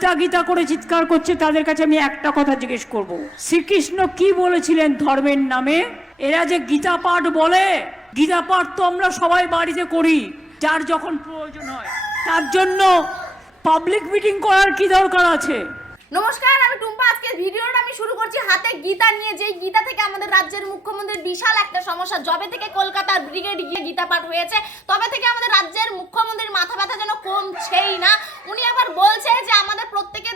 গীতা গীতা করে চিৎকার করছে, তাদের কাছে আমি একটা কথা জিজ্ঞেস করব। শ্রীকৃষ্ণ কি বলেছিলেন ধর্মের নামে? এরা যে গীতা পাঠ বলে, গীতা পাঠ তো আমরা সবাই বাড়িতে করি, যার যখন প্রয়োজন হয়। তার জন্য পাবলিক মিটিং করার কি দরকার আছে? নমস্কার, আমি টুম্পা। আজকের ভিডিওটা আমি শুরু করছি হাতে গীতা নিয়ে। যেই গীতা থেকে আমাদের রাজ্যের মুখ্যমন্ত্রীর বিশাল একটা সমস্যা, যবে থেকে কলকাতার ব্রিগেড গিয়ে গীতা পাঠ হয়েছে, তবে থেকে আমাদের রাজ্যের মুখ্যমন্ত্রীর মাথা ব্যথা যেন কমছেই না। উনি আবার প্রত্যেকের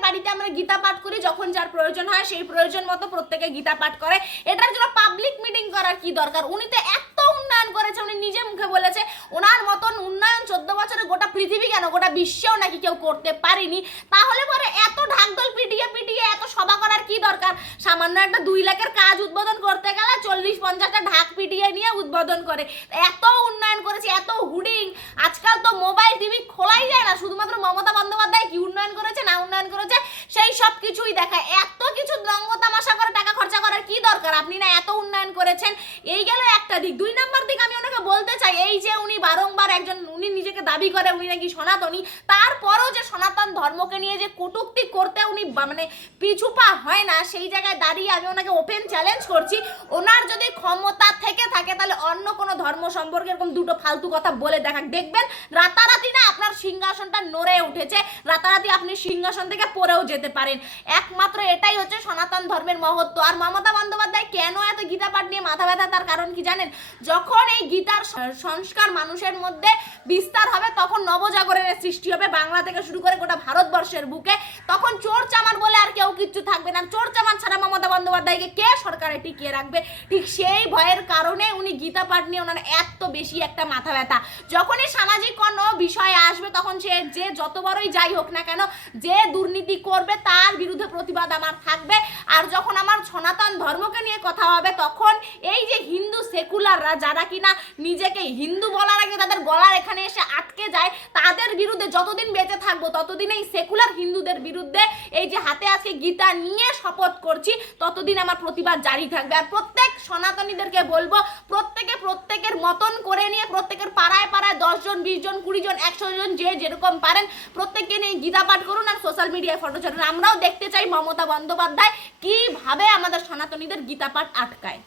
বাড়িতে আমরা গীতা পাঠ করি, যখন যার প্রয়োজন হয় সেই প্রয়োজন মতো প্রত্যেকে গীতা পাঠ করে। এটার জন্য পাবলিক মিটিং করার কি দরকার? উনি তো এত উন্নয়ন করেছে, উনি নিজে মুখে বলেছে, ওনার মতন উন্নয়ন চোদ্দ বছরে গোটা পৃথিবী কেন? গোটা বিশ্বেও নাকি কেউ করতে পারেনি? তাহলে পরে এত ঢাকঢোল পিটিয়ে পিটিয়ে এত সভা করার কি দরকার? সামান্য একটা দুই লাখের কাজ উদ্বোধন করতে গেলে চল্লিশ পঞ্চাশটা ঢাক পিটিয়ে নিয়ে উদ্বোধন করে। এত উন্নয়ন করেছে, এত হুডিং। আজকাল তো মোবাইল টিভি খোলাই যায় না, শুধুমাত্র মমতা বন্দ্যোপাধ্যায় কি উন্নয়ন করেছে না উন্নয়ন করেছে সেই সব কিছুই দেখায়। এত কিছু দঙ্গ তামাশা করে টাকা খরচা করার কি দরকার? আপনি না এত উন্নয়ন করেছেন। এই গেল একটা দিক। দুই নাম্বার দিক আমি ওনাকে বলতে চাই, এই যে উনি বারংবার একজন, উনি নিজেকে দাবি করে, উনি নাকি সনাতনী। তারপরও যে সনাতন ধর্মকে নিয়ে যে কটূক্তি করতে উনি মানে পিছুপা হয় না, সেই জায়গায় দাঁড়িয়ে আমি ওনাকে ওপেন চ্যালেঞ্জ করছি। ওনার যদি ক্ষমতা থেকে থাকে, তাহলে অন্য কোনো ধর্ম সম্পর্কে এরকম দুটো ফালতু কথা বলে দেখা দেখবেন, রাতারাতি না আপনার সিংহাসনটা নড়ে উঠেছে, রাতারাতি আপনি সিংহাসন থেকে পড়েও যেতে পারেন। একমাত্র এটাই হচ্ছে সনাতন ধর্মের মহত্ব। আর মমতা বন্দ্যোপাধ্যায় কেন এত গীতা পাঠ নিয়ে মাথা ব্যথা? তার কারণ কি জানেন? যখন এই গীতার সংস্কার মানুষের মধ্যে বিস্তার হবে, তখন নবজাগরণের সৃষ্টি হবে। বাংলা থেকে শুরু করে গোটা ভারতবর্ষের বুকে তখন চোর চামান বলে আর কেউ কিচ্ছু থাকবে না। চোর চামান ছাড়া বন্দ্যোপাধ্যায়কে কে সরকারে টিকিয়ে রাখবে? ঠিক সেই ভয়ের কারণে উনি গীতা পাঠ নিয়ে ওনার এত বেশি একটা মাথা ব্যথা। যখনই সামাজিক কোনো বিষয় আসবে, তখন সে যে যত বড়ই যাই হোক না কেন, যে দুর্নীতি করবে, তার বিরুদ্ধে প্রতিবাদ আমার থাকবে। আর যখন আমার সনাতন ধর্মকে নিয়ে কথা হবে, তখন এই যে হিন্দু সেকুলাররা, যারা কিনা নিজেকে হিন্দু বলার আগে তাদের গলার এখানে এসে আটকে যায়, তাদের বিরুদ্ধে যতদিন বেঁচে থাকব, ততদিন এই সেকুলার হিন্দুদের বিরুদ্ধে এই যে হাতে আজকে গীতা নিয়ে শপথ করছি ততদিন আমার প্রতিবাদ জারি থাকবে। আর প্রত্যেক সনাতনীদেরকে বলব, প্রত্যেকে প্রত্যেকের মতন করে নিয়ে, প্রত্যেকের পাড়ায় পাড়ায় দশজন বিশ জন কুড়ি জন একশো জন যে যেরকম পারেন, প্রত্যেককে নিয়ে গীতা পাঠ করুন আর সোশ্যাল মিডিয়ায় ফটো ছাড়ুন। আমরাও দেখতে চাই মমতা বন্দ্যোপাধ্যায় কীভাবে আমাদের সনাতনীদের গীতা পাঠ আটকায়।